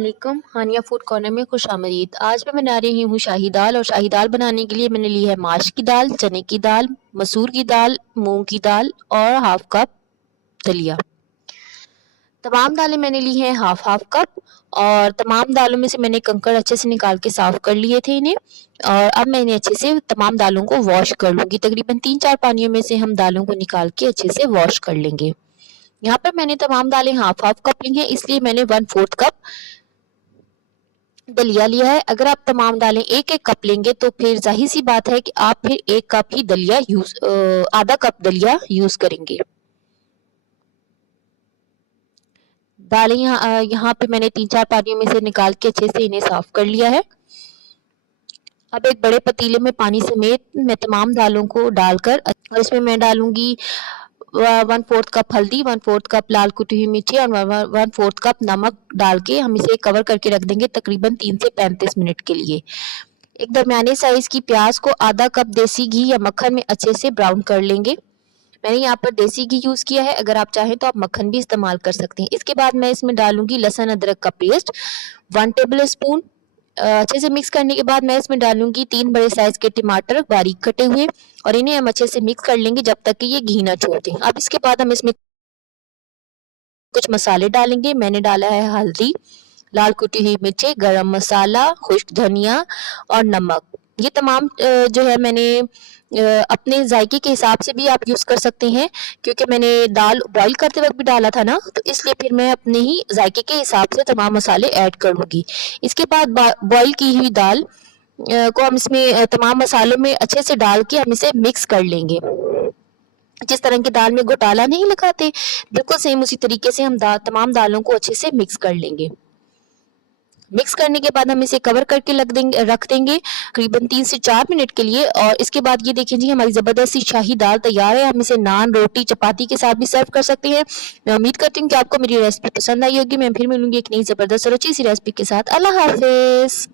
अस्सलामुअलैकुम, हानिया food corner में खुशामदीद। आज मैं बना रही हूँ शाही दाल। और शाही दाल बनाने के लिए मैंने ली है माश की दाल, चने की दाल, मसूर की दाल, मूंग की दाल और हाफ कप दलिया। तमाम दालें मैंने ली हैं हाफ हाफ कप। और तमाम दालों में से मैंने कंकड़ अच्छे से निकाल के साफ़ कर लिए थे इन्हें। और अब मैं इन्हें अच्छे से तमाम दालों को वॉश कर लूँगी। तकरीबन 3-4 पानियों में से हम दालों को निकाल के अच्छे से वॉश कर लेंगे। यहाँ पर मैंने तमाम दालें हाफ हाफ कप ली हैं, इसलिए मैंने 1/4 कप दलिया लिया है। अगर आप तमाम दालें एक एक कप लेंगे तो फिर जाहिर सी बात है कि आप फिर एक कप ही दलिया आधा कप दलिया यूज करेंगे। दालें यहाँ पे मैंने 3-4 पानियों में से निकाल के अच्छे से इन्हें साफ कर लिया है। अब एक बड़े पतीले में पानी समेत मैं तमाम दालों को डालकर और इसमें मैं डालूंगी 1/4 कप हल्दी, 1/4 कप लाल कुटी हुई मिर्ची और 1/4 कप नमक डाल के हम इसे कवर करके रख देंगे तकरीबन 3 से 35 मिनट के लिए। एक दरमियाने साइज की प्याज को आधा कप देसी घी या मक्खन में अच्छे से ब्राउन कर लेंगे। मैंने यहाँ पर देसी घी यूज किया है, अगर आप चाहें तो आप मक्खन भी इस्तेमाल कर सकते हैं। इसके बाद मैं इसमें डालूंगी लहसुन अदरक का पेस्ट 1 टेबल स्पून। अच्छे से मिक्स करने के बाद मैं इसमें डालूंगी 3 बड़े साइज के टमाटर बारीक कटे हुए और इन्हें हम अच्छे से मिक्स कर लेंगे जब तक कि ये घी ना छोड़ दें। अब इसके बाद हम इसमें कुछ मसाले डालेंगे। मैंने डाला है हल्दी, लाल कुटी हुई मिर्ची, गरम मसाला, खुश्क धनिया और नमक। ये तमाम जो है मैंने अपने जायके के हिसाब से भी आप यूज़ कर सकते हैं, क्योंकि मैंने दाल बॉईल करते वक्त भी डाला था ना, तो इसलिए फिर मैं अपने ही जायके के हिसाब से तमाम मसाले ऐड करूँगी। इसके बाद बॉईल की हुई दाल को हम इसमें तमाम मसालों में अच्छे से डाल के हम इसे मिक्स कर लेंगे। जिस तरह की दाल में घोटाला नहीं लगाते, बिल्कुल सेम उसी तरीके से हम तमाम दालों को अच्छे से मिक्स कर लेंगे। मिक्स करने के बाद हम इसे कवर करके रख देंगे करीबन 3 से 4 मिनट के लिए। और इसके बाद ये देखें जी, हमारी ज़बरदस्त सी शाही दाल तैयार है। हम इसे नान, रोटी, चपाती के साथ भी सर्व कर सकते हैं। मैं उम्मीद करती हूँ कि आपको मेरी रेसिपी पसंद आई होगी। मैं फिर मिलूंगी एक नई ज़बरदस्त और अच्छी सी रेसिपी के साथ। अल्लाह हाफिज़।